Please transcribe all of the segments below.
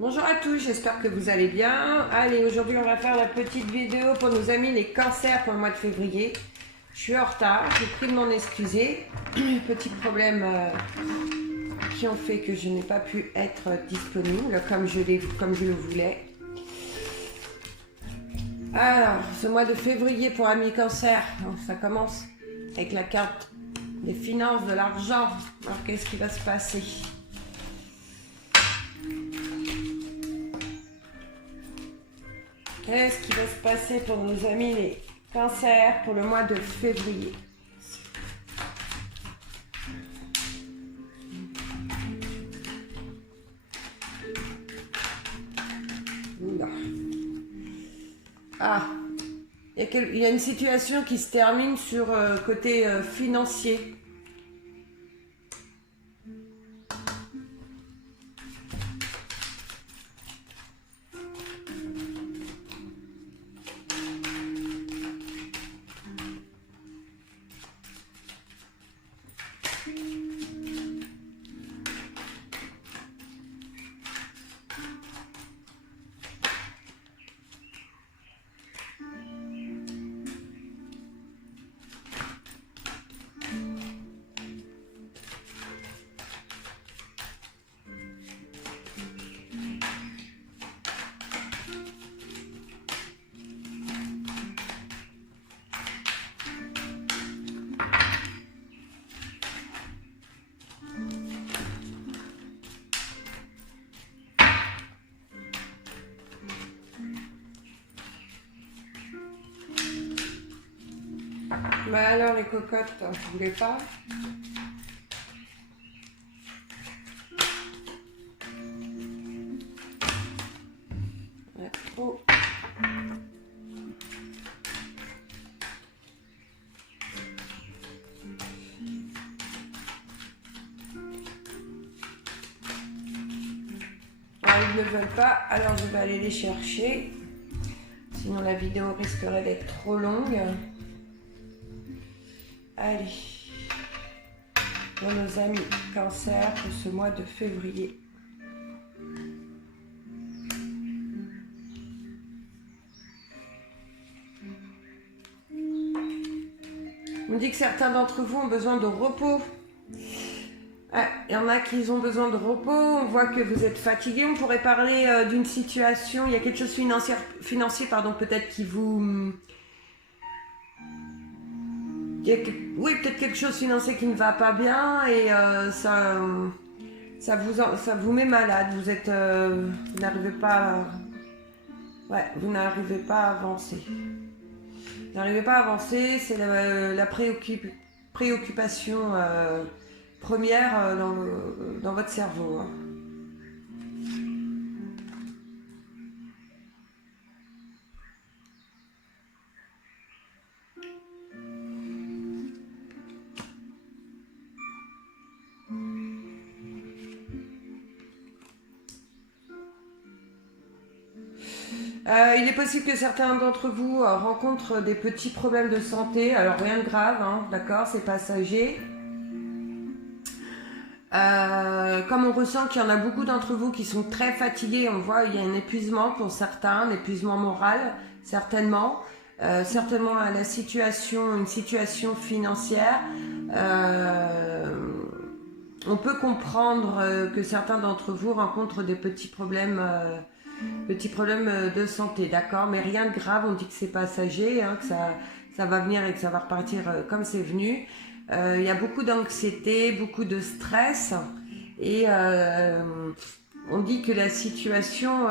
Bonjour à tous, j'espère que vous allez bien. Allez, aujourd'hui on va faire la petite vidéo pour nos amis les cancers pour le mois de février. Je suis en retard, j'ai pris de m'en excuser. Petits problèmes qui ont fait que je n'ai pas pu être disponible comme je le voulais. Alors, ce mois de février pour amis cancer, ça commence avec la carte des finances, de l'argent. Alors qu'est-ce qui va se passer ? Qu'est-ce qui va se passer pour nos amis les cancers pour le mois de février? Oula. Ah, il y a une situation qui se termine sur côté financier. Bah alors les cocottes, vous voulez pas? Ouais, trop. Alors, ils ne veulent pas, alors je vais aller les chercher. Sinon la vidéo risquerait d'être trop longue. Allez, pour nos amis cancer pour ce mois de février. On me dit que certains d'entre vous ont besoin de repos. Il y en a qui ont besoin de repos, on voit que vous êtes fatigué. On pourrait parler d'une situation, il y a quelque chose financier pardon, peut-être qui vous... Oui, peut-être quelque chose financier qui ne va pas bien et ça vous met malade. Vous êtes, vous n'arrivez pas, vous n'arrivez pas à avancer. Vous n'arrivez pas à avancer, c'est la préoccupation première dans votre cerveau. Hein. Il est possible que certains d'entre vous rencontrent des petits problèmes de santé, alors rien de grave, hein, d'accord, c'est passager. Comme on ressent qu'il y en a beaucoup d'entre vous qui sont très fatigués, on voit il y a un épuisement pour certains, un épuisement moral, certainement. Certainement une situation financière. On peut comprendre que certains d'entre vous rencontrent des petits problèmes de santé, d'accord, mais rien de grave. On dit que c'est passager, hein, que ça va venir et que ça va repartir comme c'est venu. Il y a beaucoup d'anxiété, beaucoup de stress et on dit que la situation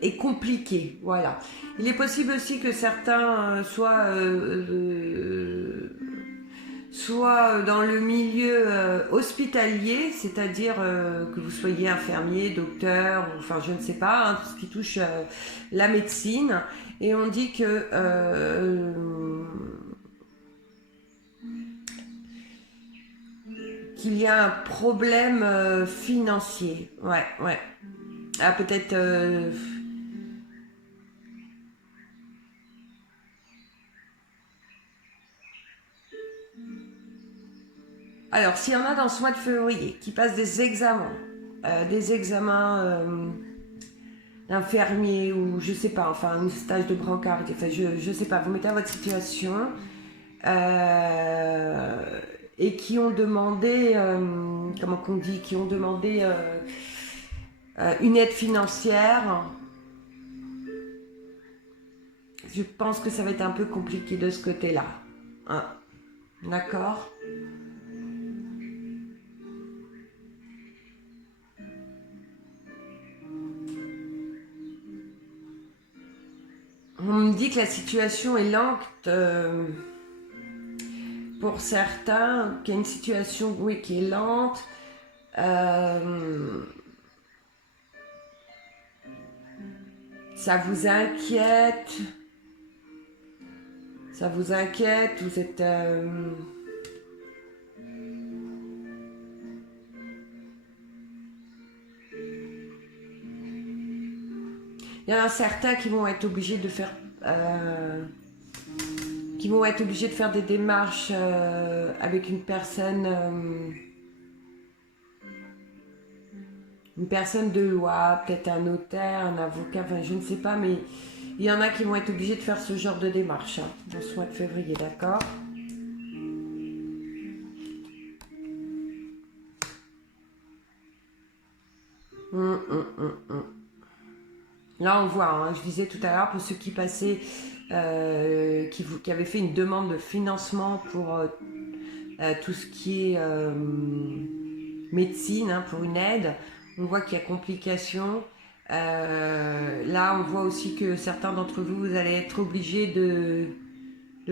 est compliquée, voilà. Il est possible aussi que certains soient dans le milieu hospitalier, c'est-à-dire que vous soyez infirmier, docteur, ou, enfin je ne sais pas, hein, tout ce qui touche la médecine. Et on dit que qu'il y a un problème financier. Ouais. Ah, peut-être... Alors, s'il y en a dans ce mois de février qui passent des examens d'un fermier ou je sais pas, enfin une stage de brancard, enfin je sais pas, vous mettez à votre situation et qui ont demandé, comment qu'on dit, qui ont demandé une aide financière. Je pense que ça va être un peu compliqué de ce côté-là. Hein. D'accord? On me dit que la situation est lente pour certains, qu'il y a une situation, oui, qui est lente. Ça vous inquiète. Ça vous inquiète, vous êtes... Il y en a certains qui vont être obligés de faire... qui vont être obligés de faire des démarches avec une personne de loi, peut-être un notaire, un avocat, enfin je ne sais pas, mais il y en a qui vont être obligés de faire ce genre de démarche hein, dans ce mois de février, d'accord? Là on voit, hein, je disais tout à l'heure, pour ceux qui passaient, qui avaient fait une demande de financement pour tout ce qui est médecine, hein, pour une aide, on voit qu'il y a complications. Là, on voit aussi que certains d'entre vous, vous allez être obligés de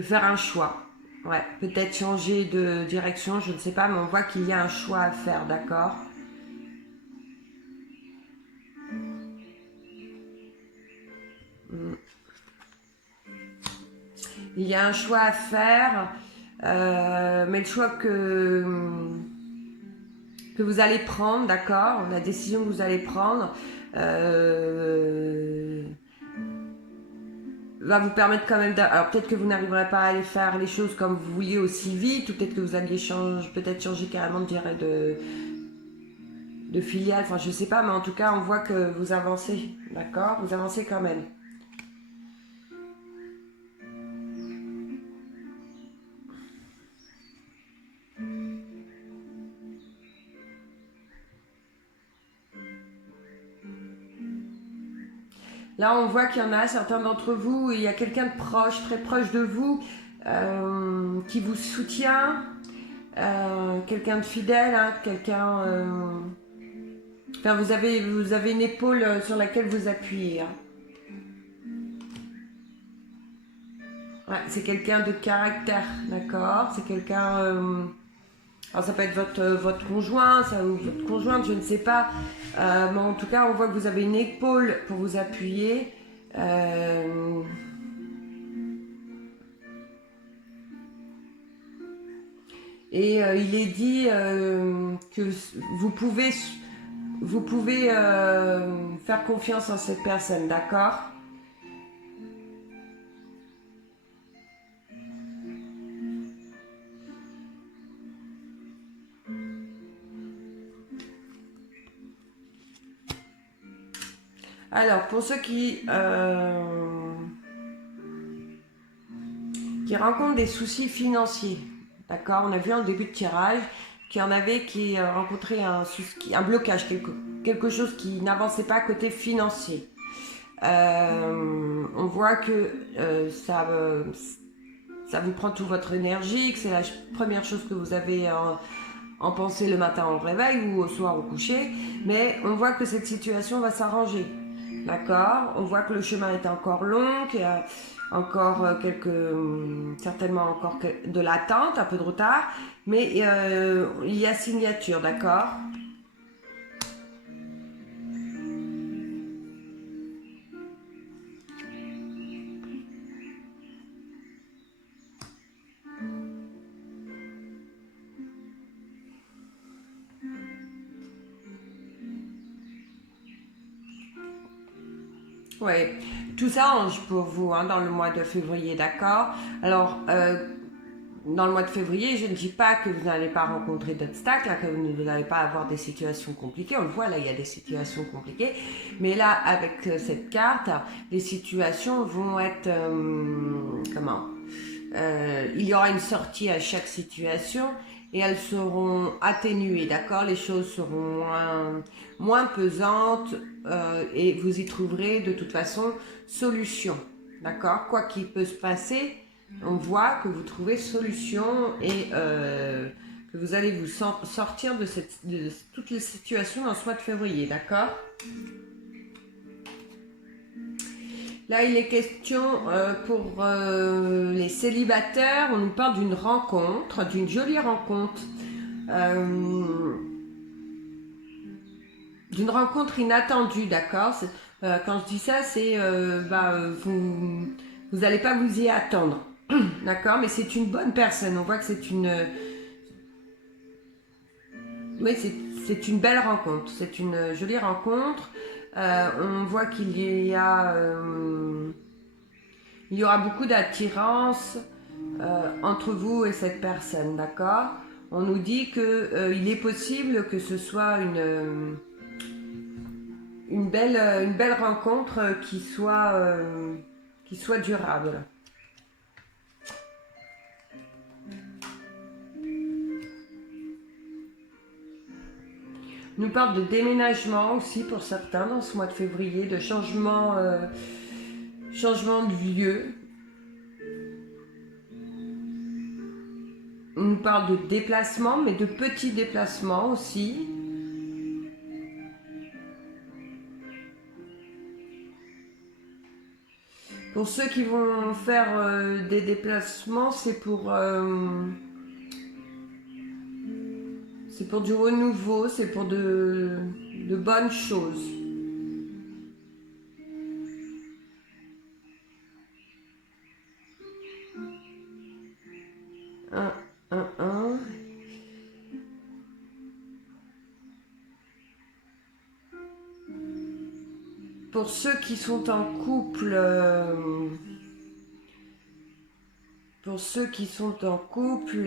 faire un choix. Ouais, peut-être changer de direction, je ne sais pas, mais on voit qu'il y a un choix à faire, d'accord? Il y a un choix à faire, mais le choix que vous allez prendre, d'accord? La décision que vous allez prendre va vous permettre quand même... Alors peut-être que vous n'arriverez pas à aller faire les choses comme vous vouliez aussi vite, ou peut-être que vous alliez peut-être changer carrément de filiale, enfin je sais pas, mais en tout cas on voit que vous avancez, d'accord? Vous avancez quand même. Là, on voit qu'il y en a certains d'entre vous, il y a quelqu'un de proche, très proche de vous, qui vous soutient, quelqu'un de fidèle, hein, quelqu'un... Enfin, vous avez une épaule sur laquelle vous appuyez. Hein. Ouais, c'est quelqu'un de caractère, d'accord? C'est quelqu'un... alors ça peut être votre conjoint, ça, ou votre conjointe, je ne sais pas. Mais en tout cas, on voit que vous avez une épaule pour vous appuyer. Et il est dit que vous pouvez faire confiance en cette personne, d'accord? Alors, pour ceux qui rencontrent des soucis financiers, d'accord? On a vu en début de tirage qu'il y en avait qui rencontraient un blocage, quelque chose qui n'avançait pas côté financier. On voit que ça vous prend toute votre énergie, que c'est la première chose que vous avez en pensée le matin au réveil ou au soir au coucher, mais on voit que cette situation va s'arranger. D'accord? On voit que le chemin est encore long, qu'il y a encore certainement encore de l'attente, un peu de retard, mais il y a signature, d'accord? Oui, tout ça arrange pour vous hein, dans le mois de février, d'accord? Alors, dans le mois de février, je ne dis pas que vous n'allez pas rencontrer d'obstacles, que vous n'allez pas avoir des situations compliquées. On le voit, là, il y a des situations compliquées. Mais là, avec cette carte, les situations vont être... il y aura une sortie à chaque situation et elles seront atténuées, d'accord? Les choses seront moins pesantes et vous y trouverez de toute façon solution, d'accord? Quoi qu'il peut se passer, on voit que vous trouvez solution et que vous allez vous sortir de toutes les situations dans ce mois de février, d'accord? Là, il est question pour les célibataires, on nous parle d'une rencontre, d'une jolie rencontre, d'une rencontre inattendue, d'accord? Quand je dis ça, c'est vous n'allez pas vous y attendre, d'accord? Mais c'est une bonne personne, on voit que c'est une... oui, c'est une belle rencontre, c'est une jolie rencontre. On voit qu'il y aura beaucoup d'attirance entre vous et cette personne, d'accord? On nous dit que il est possible que ce soit une belle rencontre qui soit durable. On nous parle de déménagement aussi pour certains dans ce mois de février, de changement de lieu. On nous parle de déplacement, mais de petits déplacements aussi. Pour ceux qui vont faire des déplacements, c'est pour du renouveau, c'est pour de bonnes choses. Pour ceux qui sont en couple,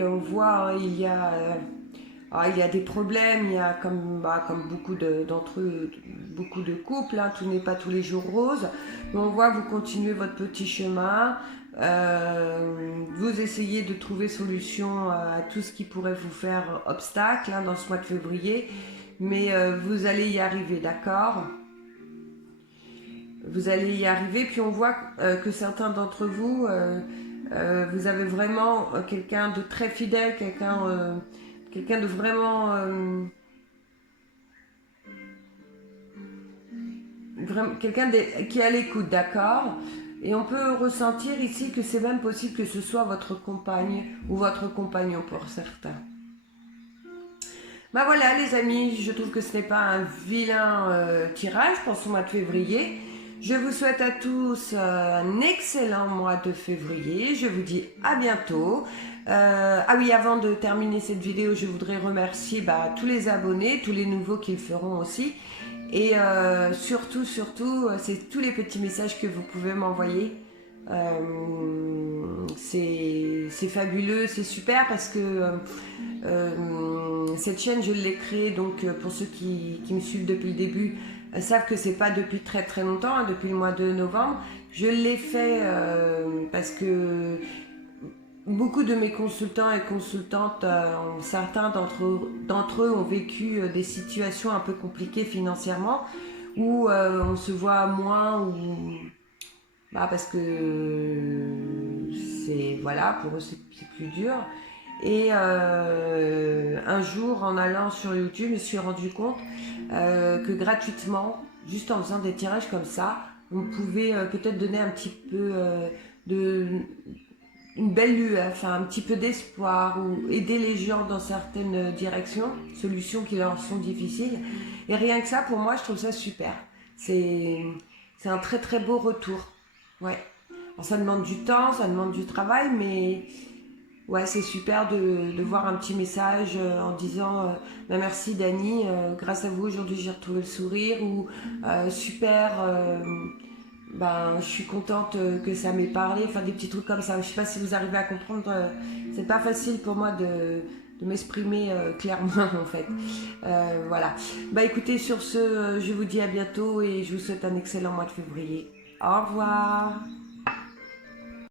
on voit il y a des problèmes, il y a comme beaucoup d'entre eux, beaucoup de couples, hein, tout n'est pas tous les jours rose, mais on voit vous continuez votre petit chemin, vous essayez de trouver solution à tout ce qui pourrait vous faire obstacle dans ce mois de février, mais vous allez y arriver, d'accord? Vous allez y arriver, puis on voit que certains d'entre vous, vous avez vraiment quelqu'un de très fidèle, quelqu'un de vraiment, quelqu'un qui est à l'écoute, d'accord? Et on peut ressentir ici que c'est même possible que ce soit votre compagne ou votre compagnon pour certains. Ben voilà les amis, je trouve que ce n'est pas un vilain tirage pour ce mois de février. Je vous souhaite à tous un excellent mois de février. Je vous dis à bientôt. Ah oui, avant de terminer cette vidéo, je voudrais remercier tous les abonnés, tous les nouveaux qui le feront aussi. Et surtout, c'est tous les petits messages que vous pouvez m'envoyer. C'est fabuleux, c'est super parce que cette chaîne, je l'ai créée, donc pour ceux qui me suivent depuis le début, savent que c'est pas depuis très très longtemps, hein, depuis le mois de novembre. Je l'ai fait parce que beaucoup de mes consultants et consultantes, certains d'entre eux ont vécu des situations un peu compliquées financièrement, où on se voit moins, ou parce que pour eux c'est plus dur. Et un jour, en allant sur YouTube, je me suis rendu compte que gratuitement, juste en faisant des tirages comme ça, on pouvait peut-être donner un petit peu une belle lueur, enfin un petit peu d'espoir, ou aider les gens dans certaines directions, solutions qui leur sont difficiles. Et rien que ça, pour moi, je trouve ça super. C'est un très très beau retour. Ouais. Alors, ça demande du temps, ça demande du travail, mais ouais, c'est super de voir un petit message en disant merci Dani, grâce à vous aujourd'hui j'ai retrouvé le sourire, ou super, ben, je suis contente que ça m'ait parlé, enfin des petits trucs comme ça. Je sais pas si vous arrivez à comprendre, c'est pas facile pour moi de m'exprimer clairement en fait. Voilà. Bah écoutez, sur ce, je vous dis à bientôt et je vous souhaite un excellent mois de février. Au revoir.